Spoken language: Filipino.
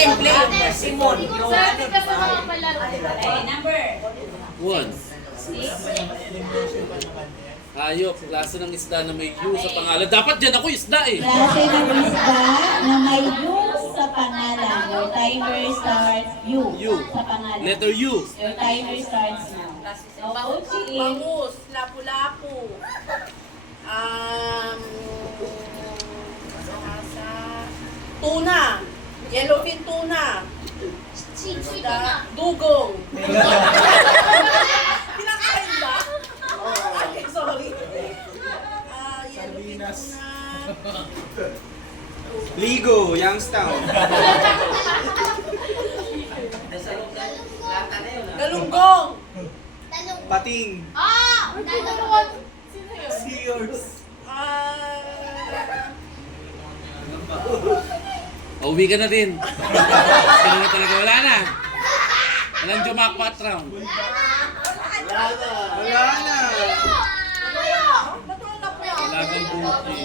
simple. Simon. Sabi ka sa mga palaro. Number. 1. Hayop, klase ng isda na may U sa pangalan. Dapat dyan ako isda eh. Klase ng isda na may U sa pangalan. Your timer starts U. U. Sa pangalan. Letter U. Your timer starts now. So, coaching. Bangus. Lapu-lapu. Tuna. Yellowfin tuna. Dugong. Pinakain ba? Ay, sorry. Yellowfin tuna. Ligo, Youngstown. Galunggong. Pating. Ah! Dalawang. Sino yun? Sears. Uwi ka na din. Sino na talaga? Wala na. Walang jumakpat round. Wala na. Wala kang buki.